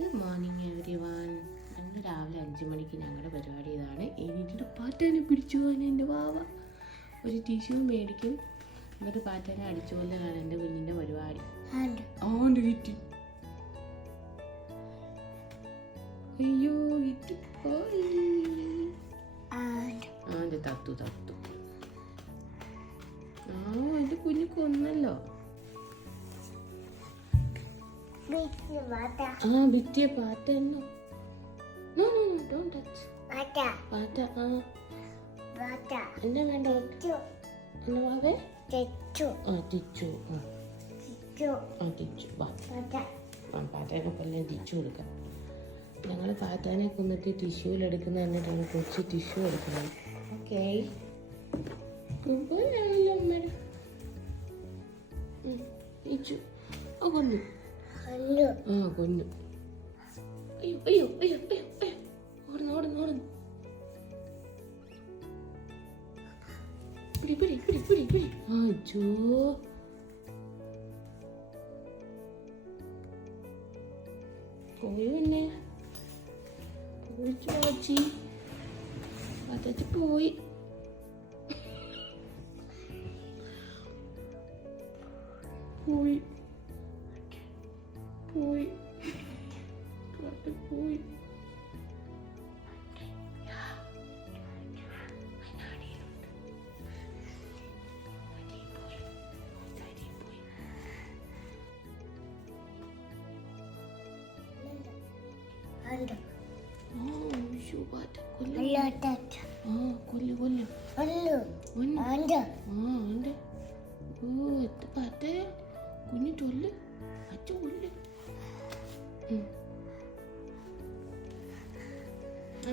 Good morning every one ഞങ്ങൾ രാവിലെ അഞ്ച് മണിക്ക് ഞങ്ങളുടെ പരിപാടി ഇതാണ്. എനിക്കിട്ട് പാറ്റേനെ പിടിച്ചു പോകാൻ എന്റെ വാവ. ഒരു ടിഷ്യൂ മേടിക്കും. എന്നിട്ട് പാറ്റേനെ അടിച്ചു കൊല്ലാനാണ് എന്റെ കുഞ്ഞിന്റെ പരിപാടി. ആണ്ട്. കിട്ടി അയ്യോ കിട്ടി ആണ്ട് തത്തു തത്തു. ആ എന്റെ കുഞ്ഞു കൊന്നല്ലോ. ആ ഭിത്തിയെ പാറ്റ എന്നോ no no no don't touch. പാറ്റ ആ Water. എന്നെ വേണ്ട Tichu. എന്നെ വാവേ Tichu. ആ തിച്ചു ആ Tichu. ആ തിച്ചു വാ Water. ആ പാറ്റാനെ കൊല്ലാൻ തിച്ചു കൊടുക്കാം ഞങ്ങൾ പാറ്റാനെ കൊന്നിട്ട് ടിഷ്യൂലെടുക്കുന്ന എന്നിട്ടാണ് കൊച്ചു ടിഷ്യൂ എടുക്കുന്നത് ഓക്കെ അമ്മയുടെ തിച്ചു ആ കൊന്നു. ആ കൊന്നു അയ്യോ അയ്യോ അയ്യോ അയ്യോ ഓടുന്നു ഓടുന്നു ഓടുന്നു. പിടി പിടി പിടി പിടി പിടി. ആ ജോ പോയി പിന്നെ വാച്ചി വാച്ചാച്ചി പോയി. പോയി. പോയി. പോയി. And ആ ഉയ്യോ,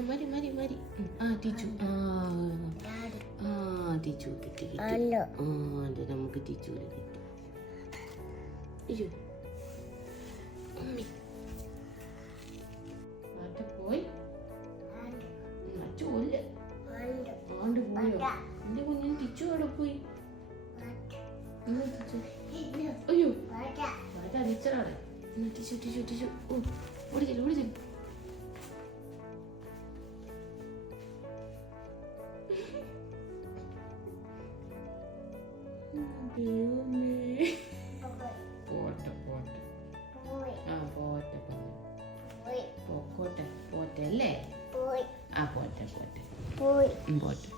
മതി മതി മതി. ആ ടീച്ചു. ആ ആ ടീച്ചു കിട്ടി കിട്ടി. ആ അതെ നമുക്ക് ടീച്ചൂര് കിട്ടി. അയ്യോ പോയി And ഉം, അച്ഛ കൊല്ല് and ആണ്ട് പോയോ. എന്റെ കുഞ്ഞിന് ടീച്ചു അവിടെ പോയി. അയ്യോ. ടീച്ചറാണ്. ടീച്ചു ടീച്ചു ടീച്ചു. ഓടിച്ചില്ല ഓടിച്ചില്ല. ദൈവമേ പോട്ടെ പോട്ടെ ആ പോട്ടെ പോട്ടെ പോക്കോട്ടെ പോട്ടെ അല്ലേ. ആ പോട്ടെ പോട്ടെ. പോട്ടെ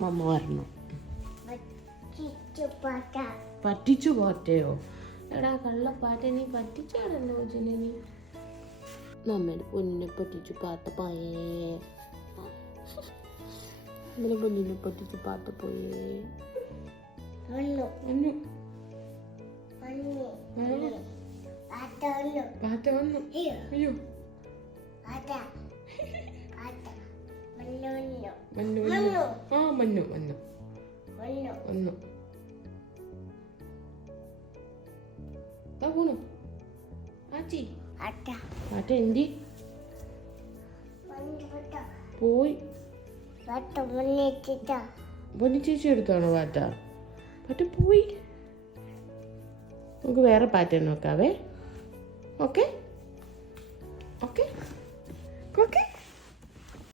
മമ്മ വരണം പറ്റിച്ചു പോട്ടെയോ എടാ കള്ളപ്പാറ്റ നീ പറ്റിച്ചാടല്ലോ കൊച്ചിനെ നീ നമ്മയുടെ പൊന്നിനെ പറ്റിച്ചു പാത്ത പോയേ നമ്മുടെ പൊന്നിനെ പറ്റിച്ചു പാത്ത പോയേ പാറ്റ വന്നു. അയ്യോ. വന്നു. വന്നു. ആ വന്നു Hello. വന്നു. പോണു. ആച്ചി. പാറ്റ എന്തി. പോയി. Water. Water. പൊന്നി ചേച്ചി എടുത്താണോ പാറ്റ പാറ്റ പോയി. നമുക്ക് വേറെ പാറ്റേൺ നോക്കാവേ. Okay okay okay